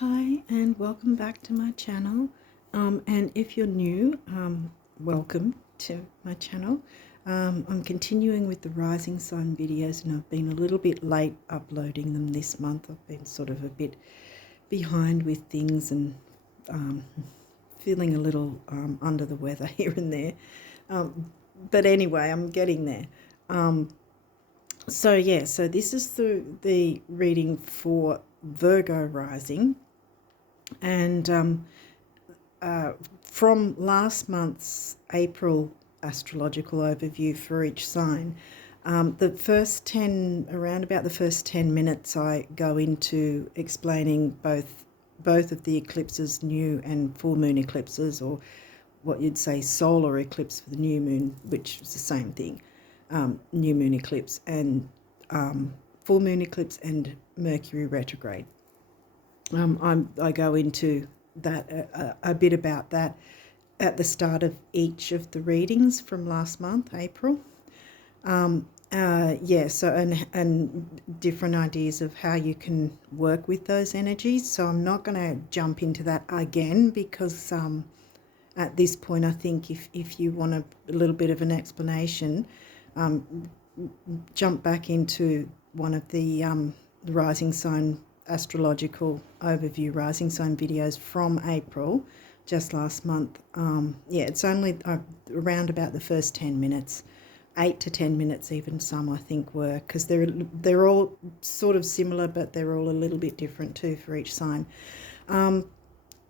Hi and welcome back to my channel, and if you're new, welcome to my channel. I'm continuing with the rising sign videos, and I've been a little bit late uploading them this month. I've been sort of a bit behind with things and feeling a little under the weather here and there, but anyway, I'm getting there. So this is the reading for Virgo rising. And from last month's April astrological overview for each sign, around about the first 10 minutes, I go into explaining both of the eclipses, new and full moon eclipses, or what you'd say solar eclipse for the new moon, which is the same thing, new moon eclipse, and full moon eclipse and Mercury retrograde. I go into that a bit about that at the start of each of the readings from last month, April. And different ideas of how you can work with those energies. So I'm not going to jump into that again because at this point I think if you want a little bit of an explanation, jump back into one of the rising sign astrological overview rising sign videos from April, just last month. It's only around about the first 10 minutes, 8 to 10 minutes even, some I think were, because they're all sort of similar, but they're all a little bit different too for each sign.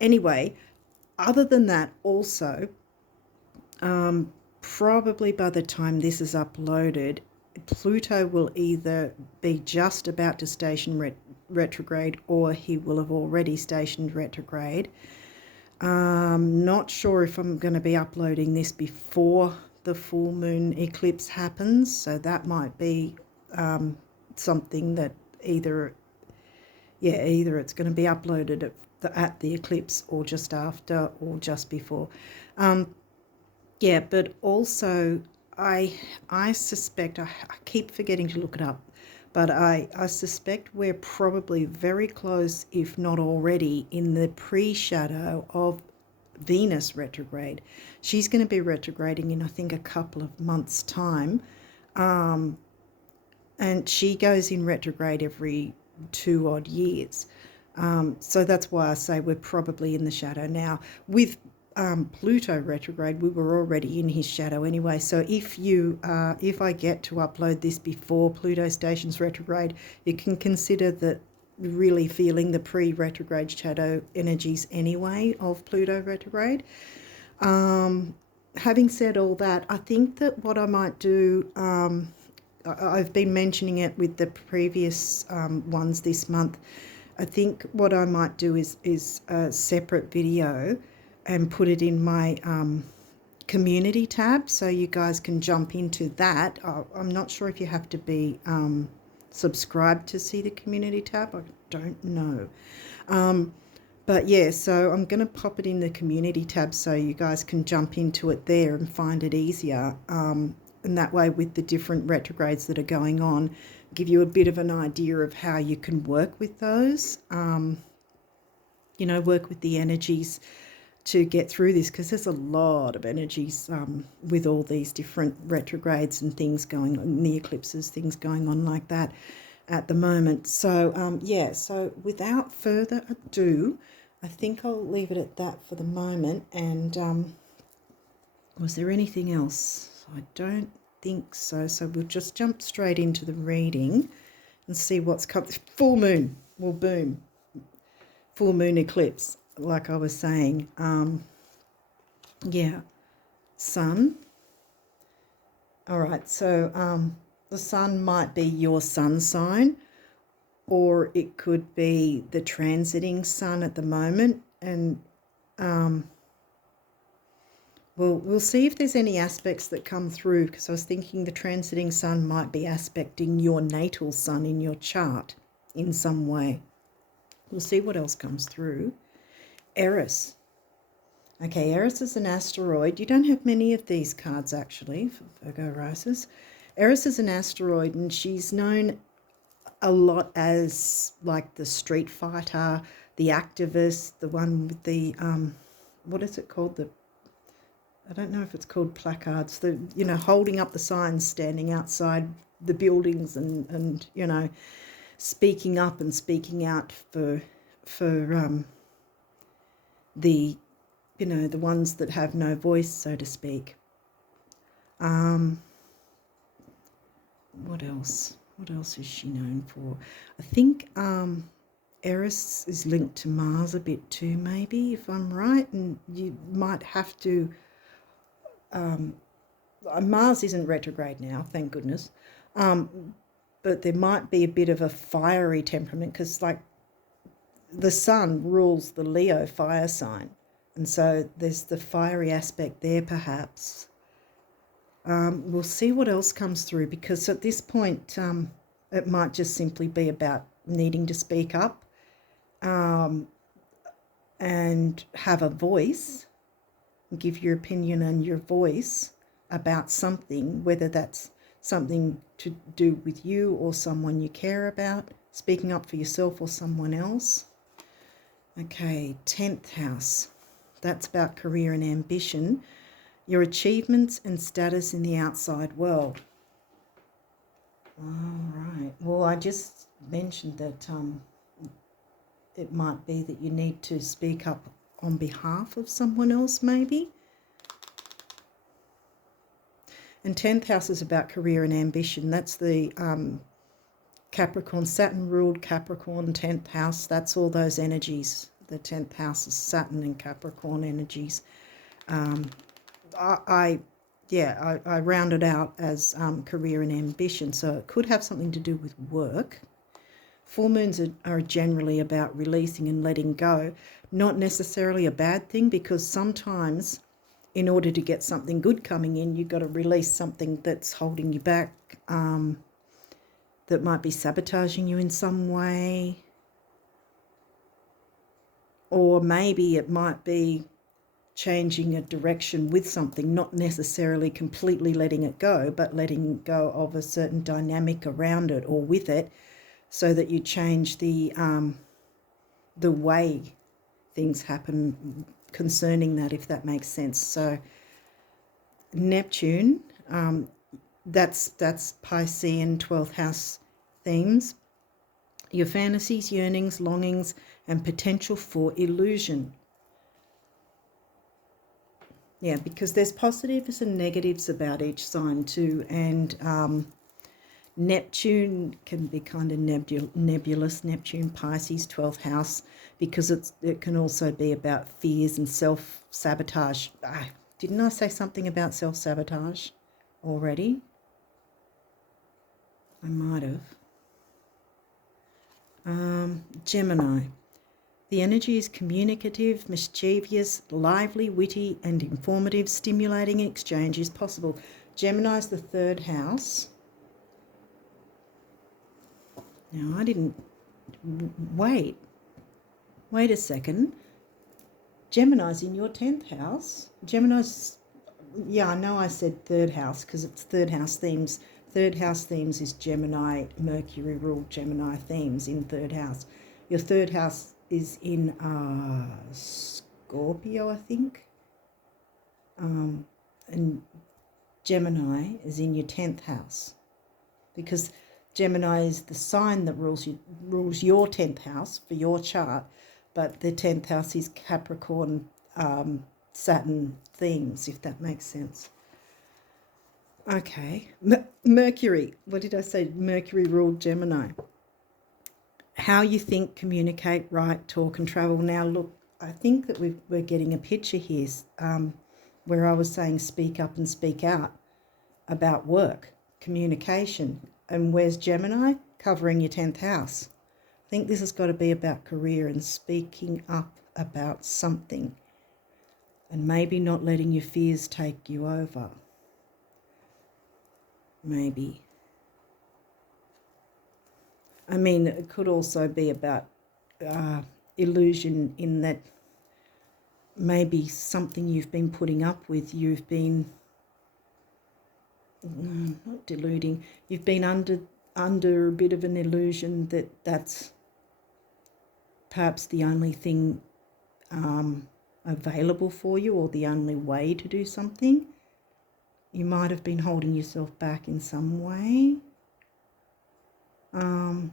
Anyway, other than that, also, probably by the time this is uploaded, Pluto will either be just about to station retrograde, or he will have already stationed retrograde. Not sure if I'm going to be uploading this before the full moon eclipse happens, so that might be something that either it's going to be uploaded at the eclipse, or just after, or just before. But also I suspect, I keep forgetting to look it up, but I suspect we're probably very close, if not already, in the pre-shadow of Venus retrograde. She's going to be retrograding in, I think, a couple of months' time. And she goes in retrograde every 2 odd years. So that's why I say we're probably in the shadow now. With Pluto retrograde, we were already in his shadow anyway. So if I get to upload this before Pluto stations retrograde, you can consider that really feeling the pre-retrograde shadow energies anyway of Pluto retrograde. Having said all that, I think that what I might do, I've been mentioning it with the previous ones this month. I think what I might do is a separate video and put it in my community tab, so you guys can jump into that. I'm not sure if you have to be subscribed to see the community tab. I don't know. But yeah, so I'm going to pop it in the community tab so you guys can jump into it there and find it easier. And that way, with the different retrogrades that are going on, give you a bit of an idea of how you can work with those. Work with the energies to get through this, because there's a lot of energies with all these different retrogrades and things going on, the eclipses, things going on like that at the moment. So so without further ado, I think I'll leave it at that for the moment. And was there anything else? I don't think so. So we'll just jump straight into the reading and see what's coming. Full moon, well, boom, full moon eclipse. Like I was saying, sun. All right, so the sun might be your sun sign, or it could be the transiting sun at the moment. And we'll see if there's any aspects that come through, because I was thinking the transiting sun might be aspecting your natal sun in your chart in some way. We'll see what else comes through. Eris. Okay, Eris is an asteroid. You don't have many of these cards, actually, for Virgo risers. Eris is an asteroid, and she's known a lot as like the street fighter, the activist, the one with the, what is it called? I don't know if it's called placards, holding up the signs, standing outside the buildings and speaking up and speaking out for the ones that have no voice, so to speak. What else? What else is she known for? I think Eris is linked to Mars a bit too, maybe, if I'm right. And you might have to... Mars isn't retrograde now, thank goodness. But there might be a bit of a fiery temperament because, like, the sun rules the Leo fire sign. And so there's the fiery aspect there, perhaps. We'll see what else comes through, because at this point it might just simply be about needing to speak up and have a voice, give your opinion and your voice about something, whether that's something to do with you or someone you care about, speaking up for yourself or someone else. Okay, 10th house. That's about career and ambition, your achievements and status in the outside world. All right. Well, I just mentioned that it might be that you need to speak up on behalf of someone else, maybe. And 10th house is about career and ambition. That's the Capricorn, Saturn ruled Capricorn, 10th house. That's all those energies. The 10th house is Saturn and Capricorn energies. I round it out as career and ambition. So it could have something to do with work. Full moons are generally about releasing and letting go. Not necessarily a bad thing, because sometimes in order to get something good coming in, you've got to release something that's holding you back, that might be sabotaging you in some way. Or maybe it might be changing a direction with something, not necessarily completely letting it go, but letting go of a certain dynamic around it or with it, so that you change the way things happen concerning that, if that makes sense. So Neptune, that's Piscean 12th house themes, your fantasies, yearnings, longings, and potential for illusion. Yeah, because there's positives and negatives about each sign too, and Neptune can be kind of nebulous. Neptune, Pisces, 12th house, because it can also be about fears and self-sabotage. Didn't I say something about self-sabotage already? I might have. Gemini. The energy is communicative, mischievous, lively, witty, and informative. Stimulating exchange is possible. Gemini is the 3rd house. Now, I didn't... Wait a second. Gemini's in your 10th house. Gemini's... Yeah, I know I said 3rd house because it's 3rd house themes. 3rd house themes is Gemini, Mercury ruled Gemini themes in 3rd house. Your 3rd house is in Scorpio, I think. And Gemini is in your 10th house, because Gemini is the sign that rules your 10th house for your chart, but the 10th house is Capricorn, Saturn themes, if that makes sense. Okay, Mercury. What did I say? Mercury ruled Gemini. How you think, communicate, write, talk, and travel. Now, look, I think that we're getting a picture here where I was saying speak up and speak out about work, communication. And where's Gemini? Covering your 10th house. I think this has got to be about career and speaking up about something, and maybe not letting your fears take you over. Maybe. I mean, it could also be about illusion, in that maybe something you've been putting up with, you've been not deluding, you've been under a bit of an illusion that's perhaps the only thing available for you, or the only way to do something. You might have been holding yourself back in some way. And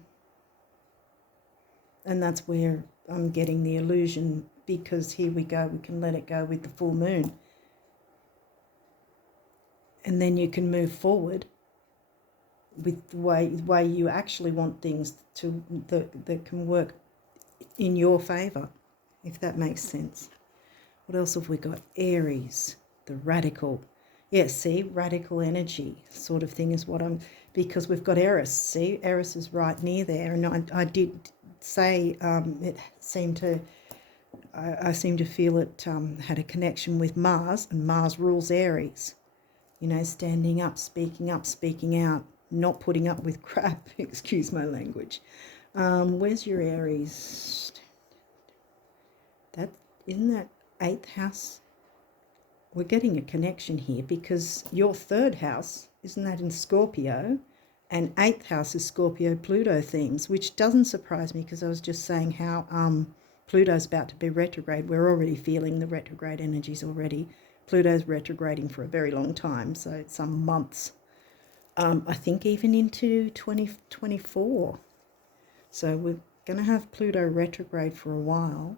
that's where I'm getting the illusion, because here we go, we can let it go with the full moon. And then you can move forward with the way you actually want things to that can work in your favour, if that makes sense. What else have we got? Aries, the radical. Yeah, see, radical energy sort of thing is what I'm, because we've got Eris. See, Eris is right near there. And I did say it seemed to, I seem to feel it had a connection with Mars, and Mars rules Aries. You know, standing up, speaking out, not putting up with crap, excuse my language. Where's your Aries? Isn't that 8th house? We're getting a connection here, because your 3rd house, isn't that in Scorpio? And 8th house is Scorpio-Pluto themes, which doesn't surprise me, because I was just saying how Pluto's about to be retrograde. We're already feeling the retrograde energies already. Pluto's retrograding for a very long time, so some months. I think even into 2024. So we're going to have Pluto retrograde for a while.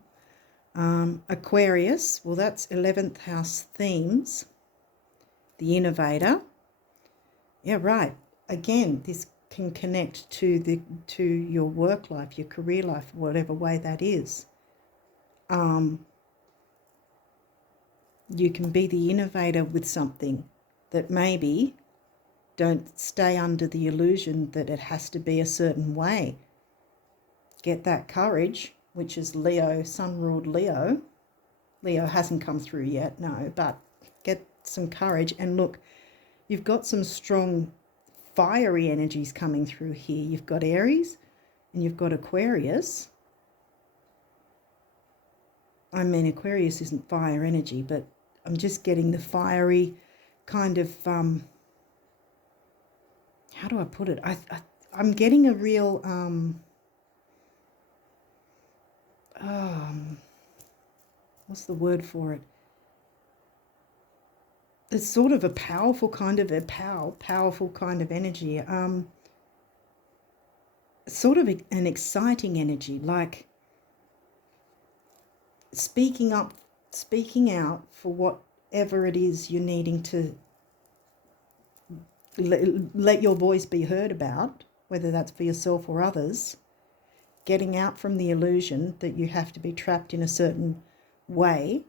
Aquarius, well, that's 11th house themes. The innovator. Yeah, right. Again, this can connect to your work life, your career life, whatever way that is. You can be the innovator with something that maybe don't stay under the illusion that it has to be a certain way. Get that courage, which is Leo, sun-ruled Leo. Leo hasn't come through yet, no, but get some courage. And look, you've got some strong fiery energies coming through here. You've got Aries and you've got Aquarius. I mean, Aquarius isn't fire energy, but I'm just getting the fiery kind of, how do I put it? I'm getting a real, what's the word for it? It's sort of a powerful kind of powerful kind of energy. Sort of an exciting energy, like speaking up, speaking out for whatever it is you're needing to let your voice be heard about, whether that's for yourself or others. Getting out from the illusion that you have to be trapped in a certain way.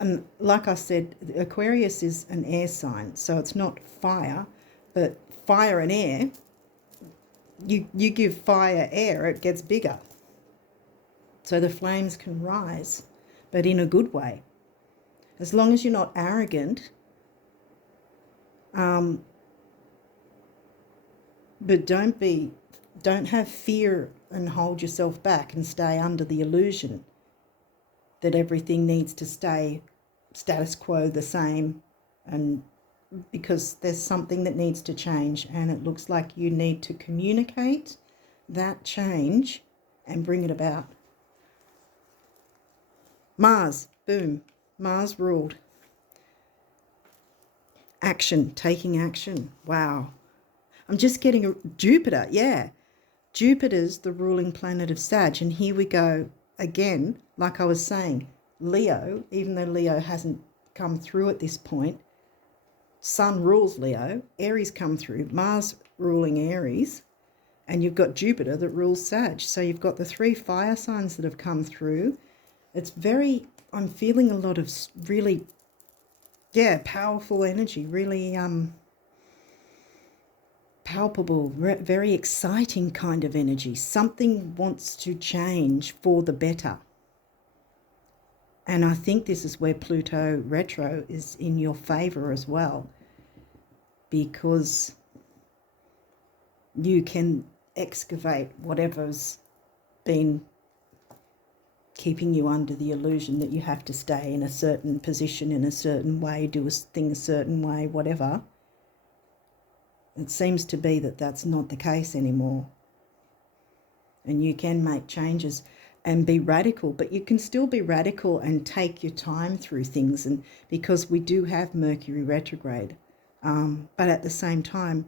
And like I said, Aquarius is an air sign, so it's not fire, but fire and air, you give fire air, it gets bigger. So the flames can rise, but in a good way. As long as you're not arrogant, but don't have fear and hold yourself back and stay under the illusion that everything needs to stay status quo, the same, and because there's something that needs to change, and it looks like you need to communicate that change and bring it about. Mars, boom, Mars ruled. Action, taking action, wow. I'm just getting a Jupiter, yeah. Jupiter's the ruling planet of Sag, and here we go again, like I was saying, Leo, even though Leo hasn't come through at this point, Sun rules Leo, Aries come through, Mars ruling Aries, and you've got Jupiter that rules Sag. So you've got the 3 fire signs that have come through. It's very, I'm feeling a lot of really, yeah, powerful energy, really palpable, very exciting kind of energy. Something wants to change for the better. And I think this is where Pluto retro is in your favour as well, because you can excavate whatever's been keeping you under the illusion that you have to stay in a certain position in a certain way, do a thing a certain way, whatever. It seems to be that that's not the case anymore. And you can make changes and be radical, but you can still be radical and take your time through things, and because we do have Mercury retrograde. But at the same time,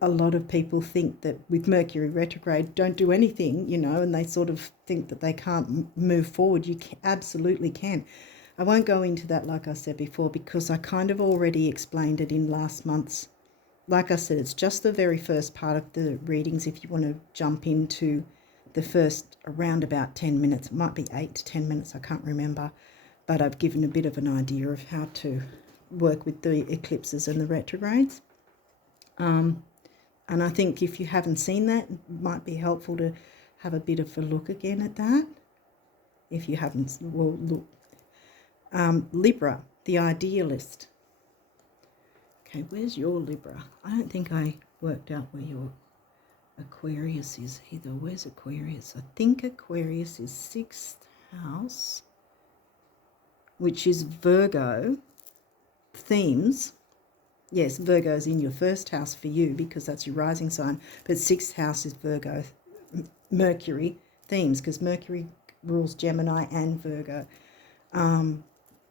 a lot of people think that with Mercury retrograde, don't do anything, and they sort of think that they can't move forward. You absolutely can. I won't go into that, like I said before, because I kind of already explained it in last month's. Like I said, it's just the very first part of the readings. If you want to jump into the first around about 10 minutes, it might be 8 to 10 minutes, I can't remember, but I've given a bit of an idea of how to work with the eclipses and the retrogrades. And I think if you haven't seen that, it might be helpful to have a bit of a look again at that. If you haven't, well, look. Libra, the idealist. Okay, where's your Libra? I don't think I worked out where your Aquarius is either. Where's Aquarius? I think Aquarius is 6th house, which is Virgo themes. Yes, Virgo's in your 1st house for you because that's your rising sign, but 6th house is Virgo, Mercury themes, because Mercury rules Gemini and Virgo.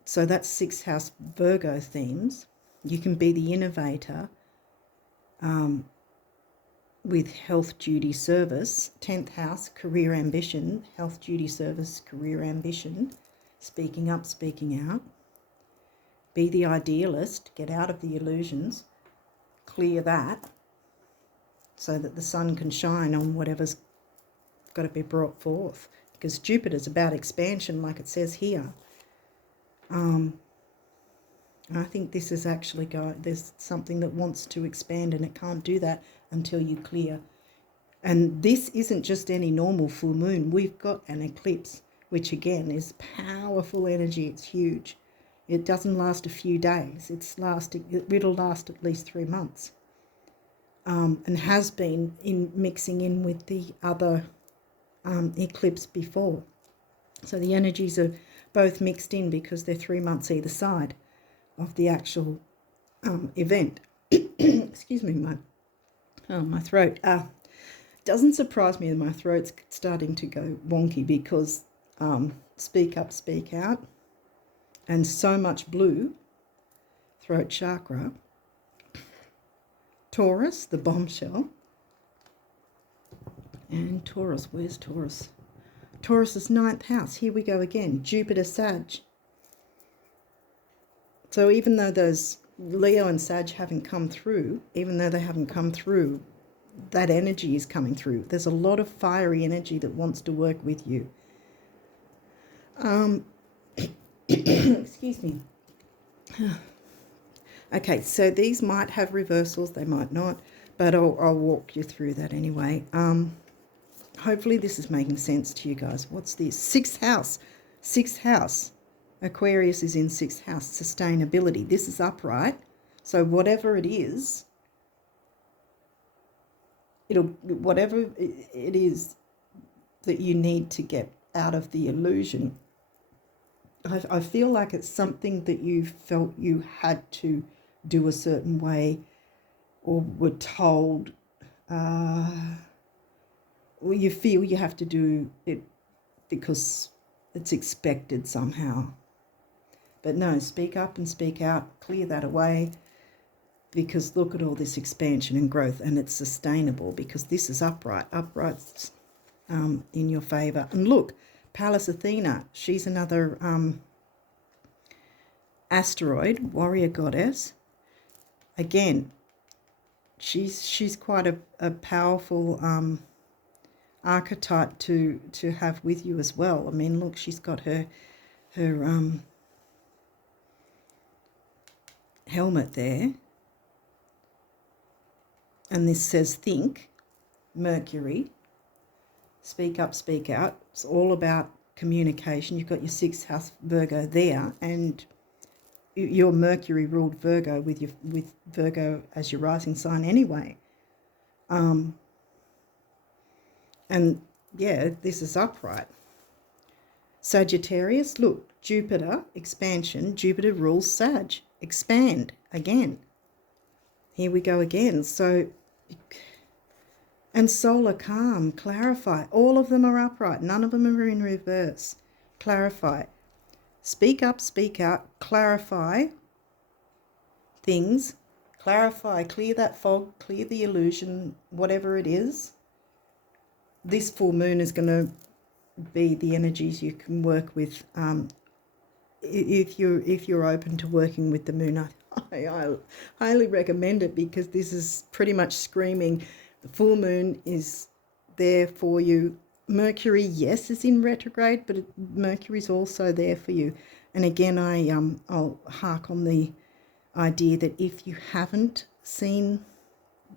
So that's 6th house Virgo themes. You can be the innovator with health, duty, service. 10th house, career ambition, health, duty, service, career ambition. Speaking up, speaking out. Be the idealist, get out of the illusions, clear that so that the sun can shine on whatever's got to be brought forth. Because Jupiter's about expansion, like it says here. I think this is actually there's something that wants to expand and it can't do that until you clear. And this isn't just any normal full moon. We've got an eclipse, which again is powerful energy. It's huge. It doesn't last a few days. It'll last at least 3 months. And has been mixing in with the other eclipse before. So the energies are both mixed in because they're 3 months either side of the actual event. Excuse me, my throat. Doesn't surprise me that my throat's starting to go wonky because speak up, speak out, and so much blue, throat chakra. Taurus, the bombshell. And Taurus, where's Taurus? Taurus is 9th house. Here we go again. Jupiter, Sag. So even though those Leo and Sag haven't come through, that energy is coming through. There's a lot of fiery energy that wants to work with you. Excuse me. Okay, so these might have reversals, they might not, but I'll walk you through that anyway. Hopefully this is making sense to you guys. What's this? 6th house. 6th house. Aquarius is in 6th house. Sustainability. This is upright. So whatever it is, whatever it is that you need to get out of the illusion, I feel like it's something that you felt you had to do a certain way or were told, you feel you have to do it because it's expected somehow. But no, speak up and speak out, clear that away, because look at all this expansion and growth, and it's sustainable because this is upright. Upright's in your favour. And look, Pallas Athena, she's another asteroid, warrior goddess. Again, she's quite a powerful archetype to have with you as well. I mean, look, she's got her helmet there, and this says think, Mercury, speak up, speak out. It's all about communication. You've got your 6th house Virgo there, and your Mercury ruled Virgo with Virgo as your rising sign anyway. And yeah, this is upright. Sagittarius, look, Jupiter, expansion. Jupiter rules Sag, expand again. Here we go again. So, and solar calm, clarify. All of them are upright. None of them are in reverse. Clarify. Speak up, speak out, clarify things. Clarify, clear that fog, clear the illusion, whatever it is. This full moon is going to be the energies you can work with. If you're open to working with the moon, I highly recommend it, because this is pretty much screaming the full moon is there for you. Mercury, yes, is in retrograde, but Mercury's also there for you. And again, I'll hark on the idea that if you haven't seen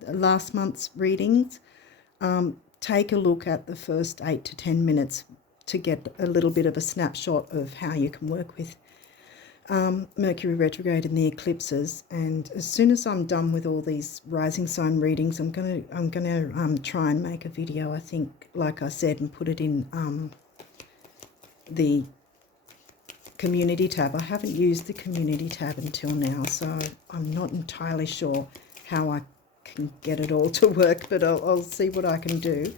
last month's readings, take a look at the first 8 to 10 minutes to get a little bit of a snapshot of how you can work with Mercury retrograde and the eclipses. And as soon as I'm done with all these rising sign readings, I'm gonna try and make a video, I think, like I said, and put it in the community tab. I haven't used the community tab until now, so I'm not entirely sure how I can get it all to work, but I'll see what I can do.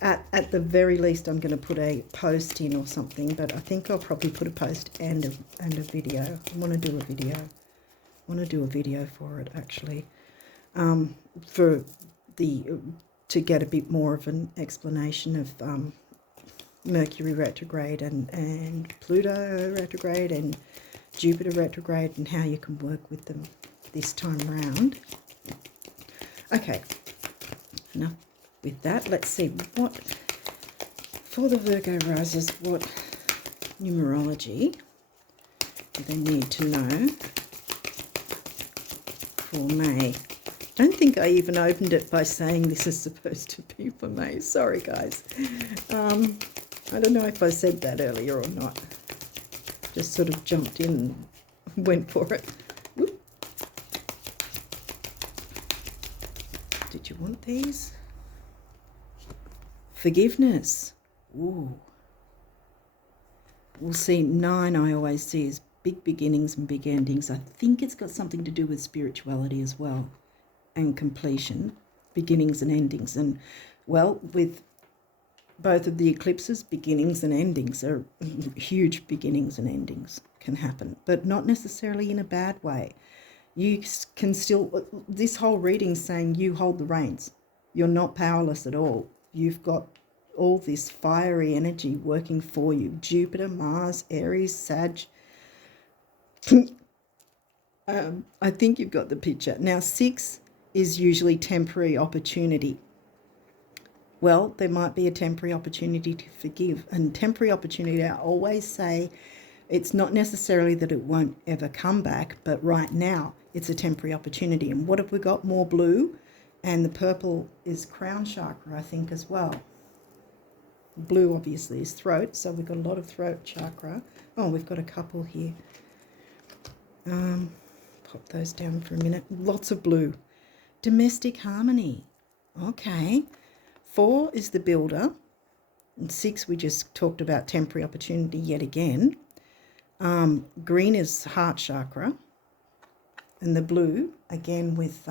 At the very least, I'm going to put a post in or something, but I think I'll probably put a post and a video. I want to do a video. I want to do a video for it, actually, for to get a bit more of an explanation of Mercury retrograde and Pluto retrograde and Jupiter retrograde, and how you can work with them this time around. Okay, enough with that. Let's see what, for the Virgo risers, what numerology do they need to know for May. I don't think I even opened it by saying this is supposed to be for May. Sorry, guys. I don't know if I said that earlier or not. Just sort of jumped in and went for it. Whoop. Did you want these? Forgiveness. Ooh. We'll see, 9 I always see is big beginnings and big endings. I think it's got something to do with spirituality as well, and completion, beginnings and endings. And, well, with both of the eclipses, beginnings and endings are huge. Beginnings and endings can happen, but not necessarily in a bad way. You can still, this whole reading saying you hold the reins. You're not powerless at all. You've got all this fiery energy working for you. Jupiter, Mars, Aries, Sag. I think you've got the picture. Now, 6 is usually temporary opportunity. Well, there might be a temporary opportunity to forgive. And temporary opportunity, I always say, it's not necessarily that it won't ever come back, but right now it's a temporary opportunity. And what have we got? More blue. And the purple is crown chakra, I think, as well. Blue, obviously, is throat. So we've got a lot of throat chakra. Oh, we've got a couple here. Pop those down for a minute. Lots of blue. Domestic harmony. Okay. 4 is the builder, and 6 we just talked about, temporary opportunity yet again. Green is heart chakra, and the blue again with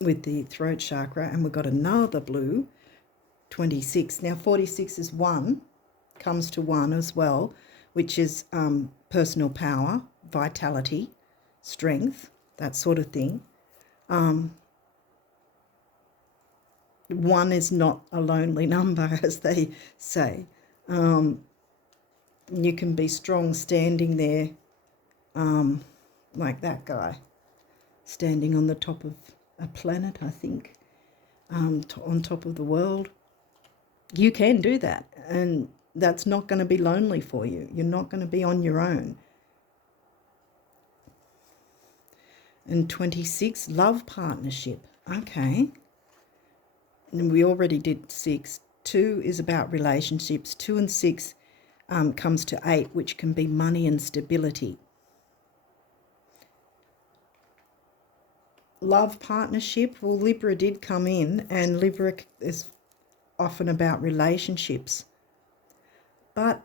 the throat chakra, and we've got another blue, 26. Now 46 is 1, comes to 1 as well, which is personal power, vitality, strength, that sort of thing. 1 is not a lonely number, as they say. You can be strong standing there, like that guy, standing on the top of a planet, I think, on top of the world. You can do that, and that's not going to be lonely for you. You're not going to be on your own. And 26, love partnership. Okay. And we already did 6. 2 is about relationships. 2 and 6 comes to 8, which can be money and stability. Love partnership. Well, Libra did come in, and Libra is often about relationships. But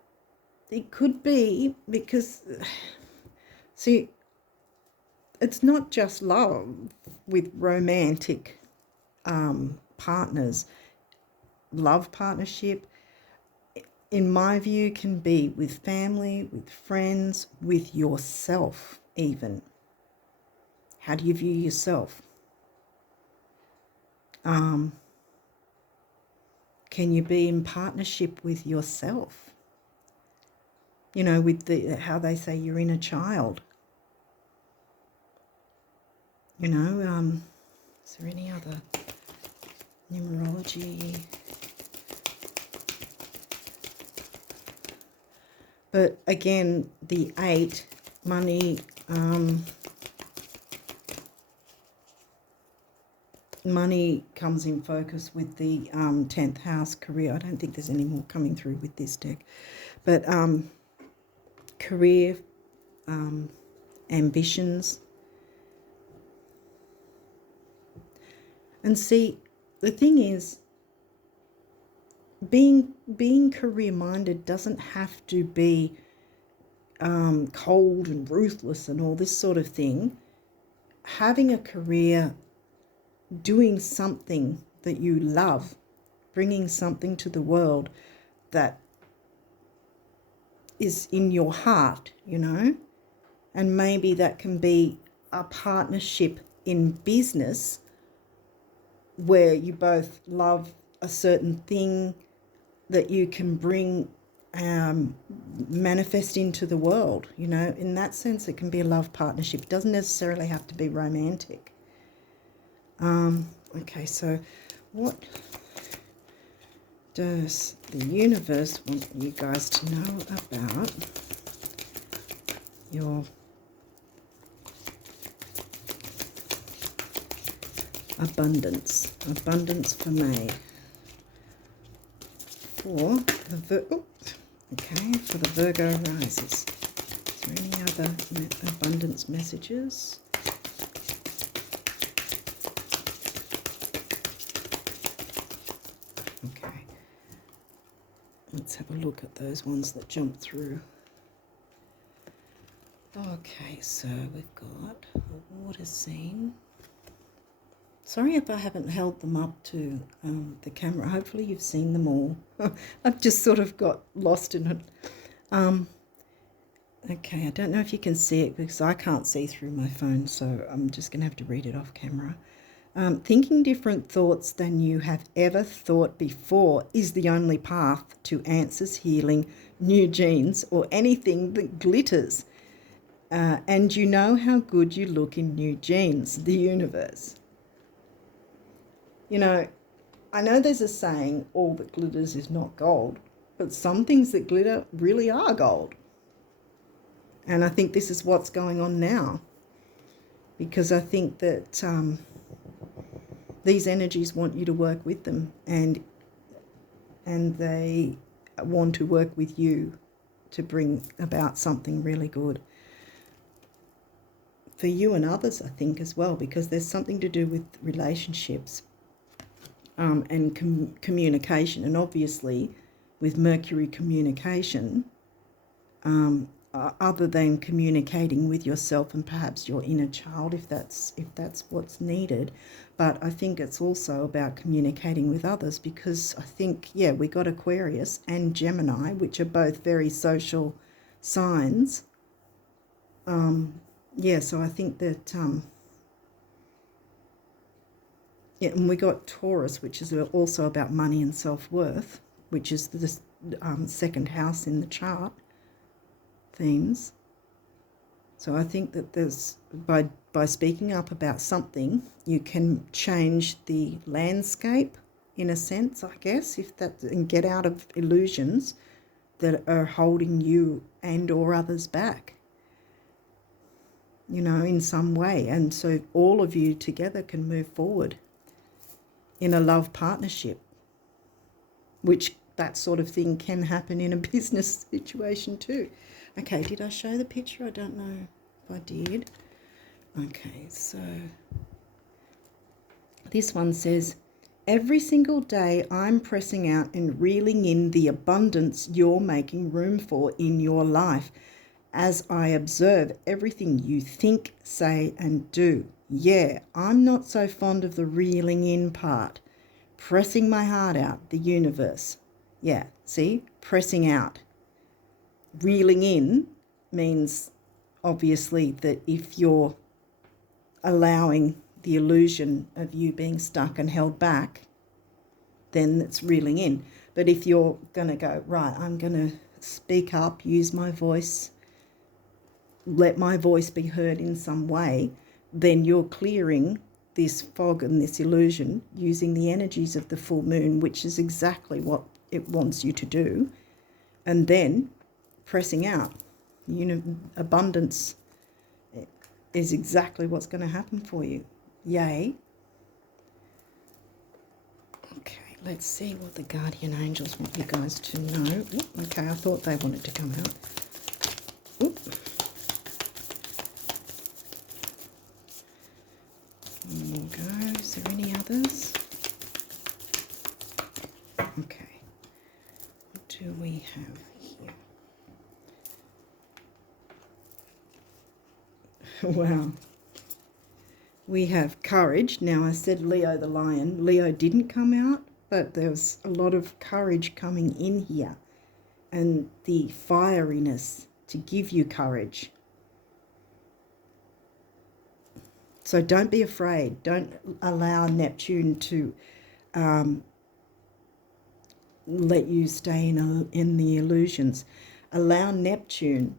it could be because, see, it's not just love with romantic partners. Love partnership, in my view, can be with family, with friends, with yourself even. How do you view yourself? Can you be in partnership with yourself? You know, with how they say your inner child. You know, is there any other numerology? But again, the 8, money, money comes in focus with the 10th house, career. I don't think there's any more coming through with this deck. But career, ambitions. And see, the thing is, being career-minded doesn't have to be cold and ruthless and all this sort of thing. Having a career, doing something that you love, bringing something to the world that is in your heart, you know, and maybe that can be a partnership in business where you both love a certain thing that you can bring, manifest into the world, you know. In that sense, it can be a love partnership. It doesn't necessarily have to be romantic. Okay, so what does the universe want you guys to know about your abundance? Abundance for May. For the Virgo rises. Is there any other abundance messages? Okay. Let's have a look at those ones that jump through. Okay, so we've got a water scene. Sorry if I haven't held them up to the camera. Hopefully you've seen them all. I've just sort of got lost in it. Okay, I don't know if you can see it because I can't see through my phone, so I'm just going to have to read it off camera. Thinking different thoughts than you have ever thought before is the only path to answers, healing, new genes, or anything that glitters. And you know how good you look in new genes, the universe. You know, I know there's a saying, all that glitters is not gold, but some things that glitter really are gold. And I think this is what's going on now, because I think that these energies want you to work with them, and they want to work with you to bring about something really good for you and others, I think, as well, because there's something to do with relationships. And communication, and obviously with Mercury, communication, other than communicating with yourself and perhaps your inner child, if that's what's needed. But I think it's also about communicating with others, because I think, yeah, we got Aquarius and Gemini, which are both very social signs. Yeah, so I think that yeah, and we got Taurus, which is also about money and self-worth, which is the second house in the chart themes. So I think that there's, by speaking up about something, you can change the landscape in a sense, I guess, if that, and get out of illusions that are holding you and or others back, you know, in some way. And so all of you together can move forward in a love partnership, which that sort of thing can happen in a business situation too. Okay, did I show the picture? I don't know if I did. Okay, so this one says, every single day I'm pressing out and reeling in the abundance you're making room for in your life. as I observe everything you think, say, and do. Yeah, I'm not so fond of the reeling in part. Pressing my heart out, the universe. Yeah, see? Pressing out. Reeling in means obviously that if you're allowing the illusion of you being stuck and held back, then it's reeling in. But if you're going to go, right, I'm going to speak up, use my voice, let my voice be heard in some way, then you're clearing this fog and this illusion using the energies of the full moon, which is exactly what it wants you to do, and then pressing out. Abundance is exactly what's going to happen for you. Yay. Okay, let's see what the guardian angels want you guys to know. Okay, I thought they wanted to come out. There we go. Is there any others? Okay. What do we have here? Wow. We have courage. Now, I said Leo the lion. Leo didn't come out, but there's a lot of courage coming in here. And the fieriness to give you courage. So don't be afraid. Don't allow Neptune to let you stay in the illusions. Allow Neptune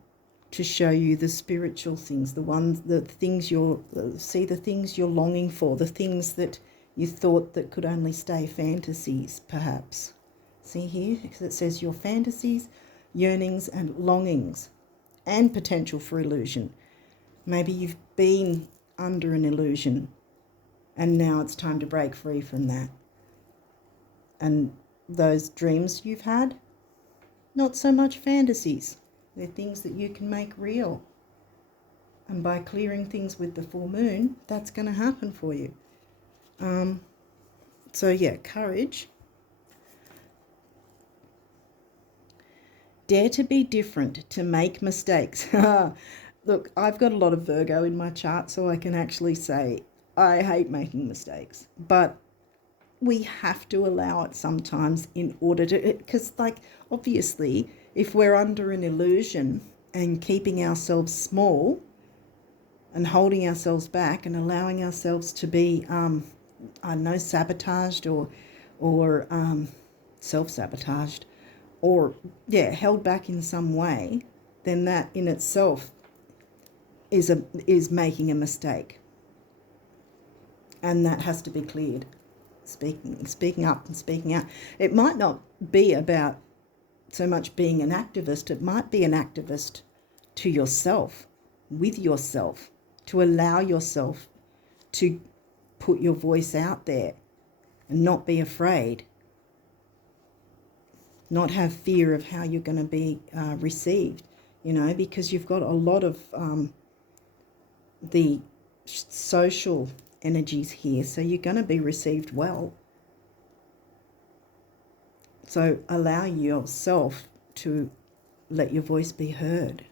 to show you the spiritual things, the things you're longing for, the things that you thought that could only stay fantasies, perhaps. See here, because it says your fantasies, yearnings, and longings, and potential for illusion. Maybe you've been under an illusion, and now it's time to break free from that. And those dreams you've had, not so much fantasies. They're things that you can make real. And by clearing things with the full moon, that's going to happen for you. So yeah, courage. Dare to be different, to make mistakes. Look, I've got a lot of Virgo in my chart, so I can actually say I hate making mistakes. But we have to allow it sometimes in order to, because obviously if we're under an illusion and keeping ourselves small and holding ourselves back and allowing ourselves to be sabotaged or self-sabotaged or held back in some way, then that in itself is making a mistake, and that has to be cleared. Speaking up and speaking out. It might not be about so much being an activist. It might be an activist to yourself, with yourself, to allow yourself to put your voice out there and not be afraid, not have fear of how you're going to be received, because you've got a lot of the social energies here, so you're going to be received well. So allow yourself to let your voice be heard.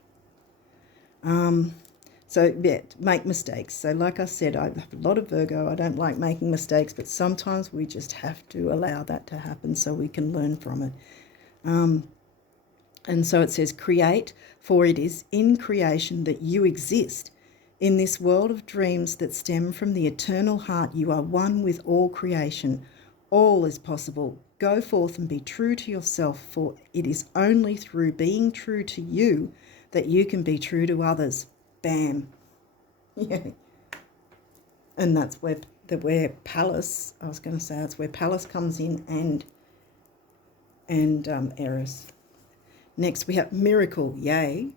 Make mistakes. So like I said, I have a lot of Virgo. I don't like making mistakes, but sometimes we just have to allow that to happen so we can learn from it. And so it says, create, for it is in creation that you exist. In this world of dreams that stem from the eternal heart, you are one with all creation. All is possible. Go forth and be true to yourself, for it is only through being true to you that you can be true to others. Bam. Yeah. And that's where Pallas, that's where Pallas comes in and Eris. Next we have miracle. Yay.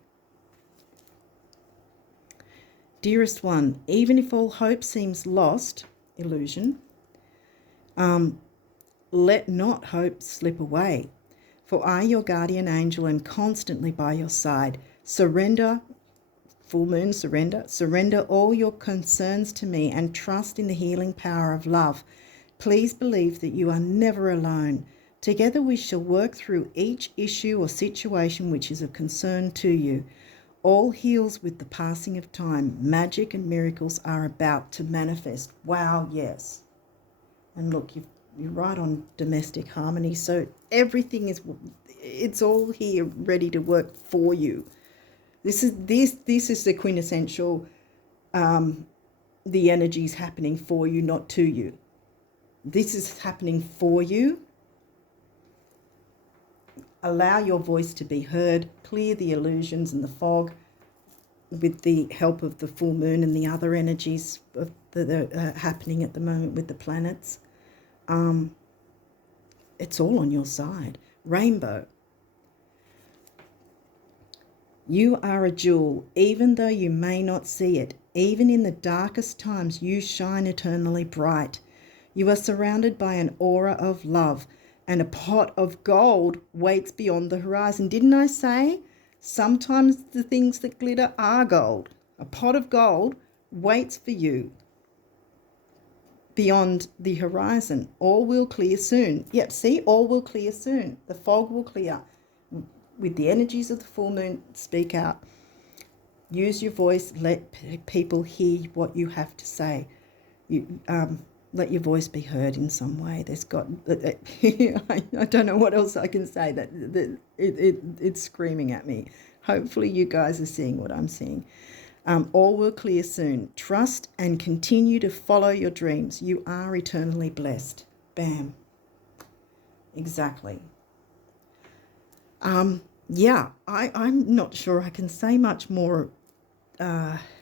Dearest one, even if all hope seems lost, illusion, let not hope slip away, for I, your guardian angel, am constantly by your side. Surrender, full moon, surrender all your concerns to me and trust in the healing power of love. Please believe that you are never alone. Together we shall work through each issue or situation which is of concern to you. All heals with the passing of time. Magic and miracles are about to manifest. Wow, yes. And look, you're right on domestic harmony. So everything it's all here ready to work for you. This is the quintessential, the energy is happening for you, not to you. This is happening for you. Allow your voice to be heard. Clear the illusions and the fog with the help of the full moon and the other energies that are happening at the moment with the planets. It's all on your side. Rainbow. You are a jewel, even though you may not see it. Even in the darkest times, you shine eternally bright. You are surrounded by an aura of love, and a pot of gold waits beyond the horizon. Didn't I say sometimes the things that glitter are gold? A pot of gold waits for you beyond the horizon. All will clear soon. Yep, see, all will clear soon. The fog will clear. With the energies of the full moon, speak out. Use your voice. Let people hear what you have to say. Let your voice be heard in some way. There's got, I don't know what else I can say. It's screaming at me. Hopefully you guys are seeing what I'm seeing. All will clear soon. Trust and continue to follow your dreams. You are eternally blessed. Bam. Exactly. Yeah, I'm not sure I can say much more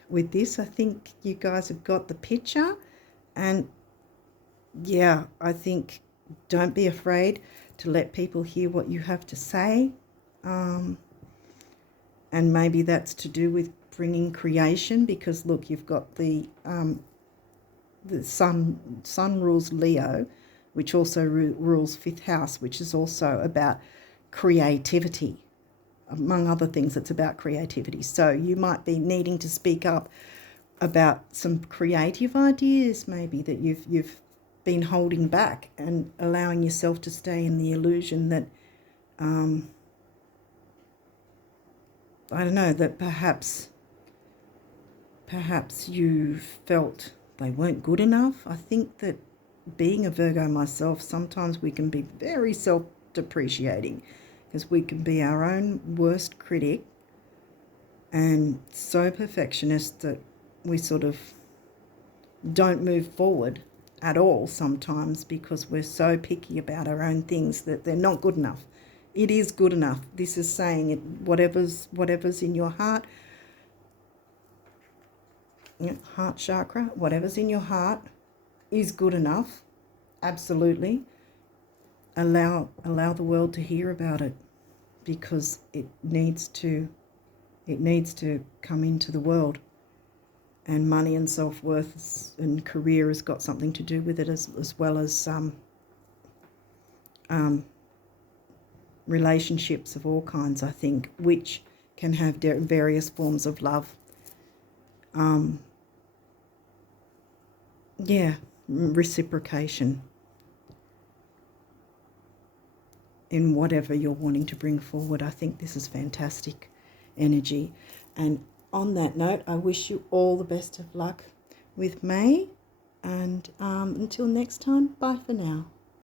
with this. I think you guys have got the picture. And yeah, I think don't be afraid to let people hear what you have to say. And maybe that's to do with bringing creation, because look, you've got the sun rules Leo, which also rules 5th house, which is also about creativity. Among other things, it's about creativity. So you might be needing to speak up about some creative ideas maybe that you've been holding back, and allowing yourself to stay in the illusion that I don't know, that perhaps you felt they weren't good enough. I think that being a Virgo myself, sometimes we can be very self-depreciating, because we can be our own worst critic and so perfectionist that we sort of don't move forward at all sometimes, because we're so picky about our own things that they're not good enough. It is good enough. This is saying it, whatever's in your heart, heart chakra, whatever's in your heart is good enough. Absolutely. Allow the world to hear about it, because it needs to come into the world. And money and self-worth and career has got something to do with it, as well as relationships of all kinds, I think, which can have various forms of love. Yeah, reciprocation in whatever you're wanting to bring forward. I think this is fantastic energy. And on that note, I wish you all the best of luck with May. And until next time, bye for now.